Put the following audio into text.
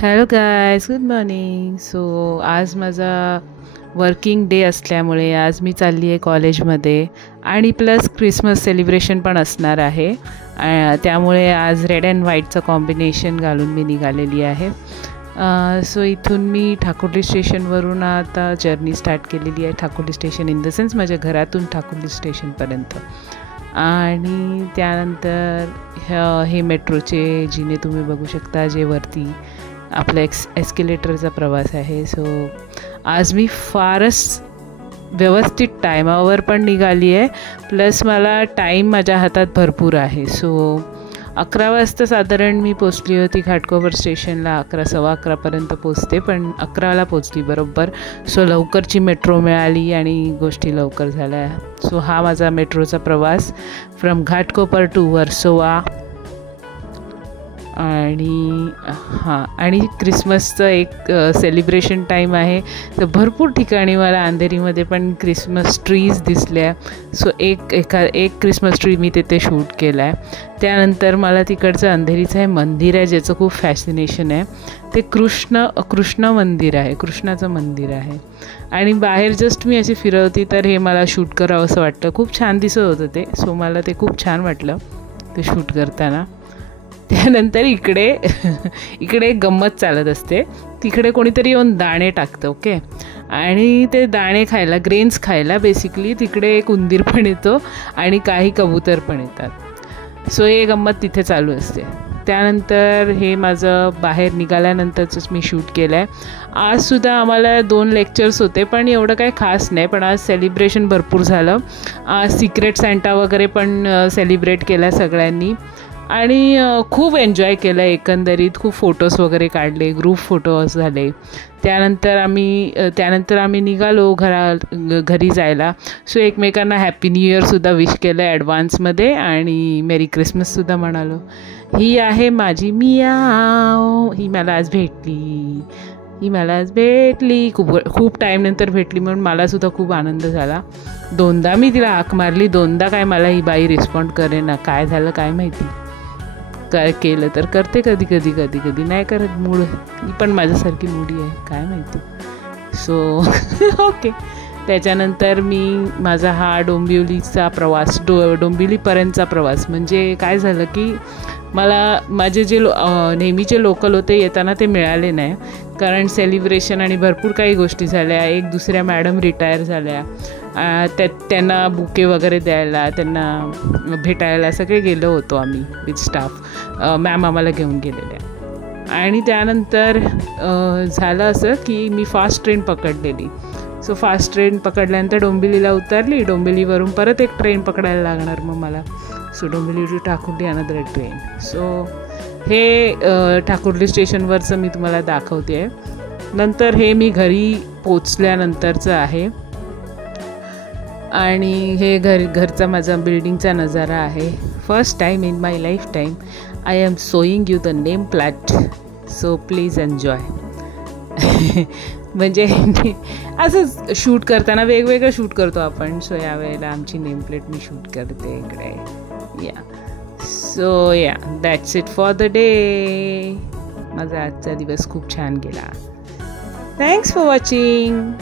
Hello guys, good morning. आज माझा working day असल्यामुळे आज मी चालली आहे कॉलेजमध्ये आणि प्लस क्रिसमस सेलिब्रेशन पण असणार आहे. त्यामुळे आज रेड अँड व्हाईटचं कॉम्बिनेशन घालून मी निघालेली आहे. इथून मी ठाकुर्ली स्टेशनवरून आता जर्नी स्टार्ट केलेली आहे. Thakurli station in the sense माझ्या घरातून ठाकुर्ली स्टेशनपर्यंत. आणि त्यानंतर हे मेट्रोचे जिने तुम्ही बघू शकता, जे वरती आपला एस्केलेटरचा प्रवास आहे. आज मी फारच व्यवस्थित टायमावर पण निघाली आहे. प्लस मला टाईम माझ्या हातात भरपूर आहे. 11 वाजता साधारण मी पोचली होती घाटकोपर स्टेशनला. 11 सव्वा 11पर्यंत पोचते, पण 11ला पोचली बरोबर. लवकरची मेट्रो मिळाली आणि गोष्टी लवकर झाल्या. हा माझा मेट्रोचा प्रवास फ्रॉम घाटकोपर टू वर्सोवा. आणि क्रिसमसचं एक सेलिब्रेशन टाईम आहे, तर भरपूर ठिकाणी मला अंधेरीमध्ये पण क्रिसमस ट्रीज दिसल्या. एक क्रिसमस ट्री मी तिथे शूट केला आहे. त्यानंतर मला तिकडचं अंधेरीचं हे मंदिर आहे, ज्याचं खूप फॅसिनेशन आहे. ते कृष्ण मंदिर आहे, कृष्णाचं मंदिर आहे. आणि बाहेर जस्ट मी अशी फिरवती तर हे मला शूट करावं असं वाटतं. खूप छान दिसत होतं ते. मला ते खूप छान वाटलं ते शूट करताना. त्यानंतर इकडे गंमत चालत असते. तिकडे कोणीतरी येऊन दाणे टाकतं, ओके. आणि ते दाणे खायला, ग्रेन्स खायला बेसिकली तिकडे एक उंदीर पण येतो आणि काही कबूतर पण येतात. हे गंमत तिथे चालू असते. त्यानंतर हे माझं बाहेर निघाल्यानंतरच मी शूट केलं आहे. आजसुद्धा आम्हाला 2 लेक्चर्स होते, पण एवढं काही खास नाही. पण आज सेलिब्रेशन भरपूर झालं. आज सिक्रेट सॅन्टा वगैरे पण सेलिब्रेट केला सगळ्यांनी आणि खूप एन्जॉय केलं एकंदरीत. खूप फोटोज वगैरे काढले, ग्रुप फोटोज झाले. त्यानंतर आम्ही निघालो घरी जायला. एकमेकांना हॅपी न्यू इयरसुद्धा विश केलं ॲडव्हान्समध्ये आणि मेरी क्रिसमससुद्धा म्हणालो. ही आहे माझी मियाव. ही मला आज भेटली. खूप टाईमनंतर भेटली म्हणून मलासुद्धा खूप आनंद झाला. 2दा मी तिला हाक मारली, 2दा काय मला ही बाई रिस्पॉन्ड करेना. काय झालं काय माहिती. काय केलं तर करते कधी नाही करत. मूड, ही पण माझ्यासारखी मूडी आहे, काय माहिती. ओके. त्याच्यानंतर माझा हा डोंबिवलीचा प्रवास, डोंबिवलीपर्यंतचा प्रवास म्हणजे काय झालं की मला माझे जे नेहमीचे लोकल होते येताना ते मिळाले नाही, कारण सेलिब्रेशन आणि भरपूर काही गोष्टी झाल्या. एक दुसऱ्या मॅडम रिटायर झाल्या. त्यांना बुके वगैरे द्यायला, त्यांना भेटायला सगळे गेलो होतो आम्ही विथ स्टाफ. मॅम आम्हाला घेऊन गेलेल्या. आणि त्यानंतर झालं असं की मी फास्ट ट्रेन पकडलेली. फास्ट ट्रेन पकडल्यानंतर डोंबिवलीला उतरली. डोंबिवलीवरून परत एक ट्रेन पकडायला लागणार मग मला. Dombivli to Thakurli another train. हे ठाकुर्ली स्टेशनवरचं मी तुम्हाला दाखवते आहे. नंतर हे मी घरी पोचल्यानंतरचं आहे. आणि हे घरचा माझा बिल्डिंगचा नजारा आहे. First time in my life time I am showing you the name plate. Please enjoy. म्हणजे असंच शूट करताना वेगवेगळं शूट करतो आपण. यावेळेला आमची नेम प्लेट मी शूट करते इकडे. That's it for the day. माझा आजचा दिवस खूप छान गेला. Thanks for watching.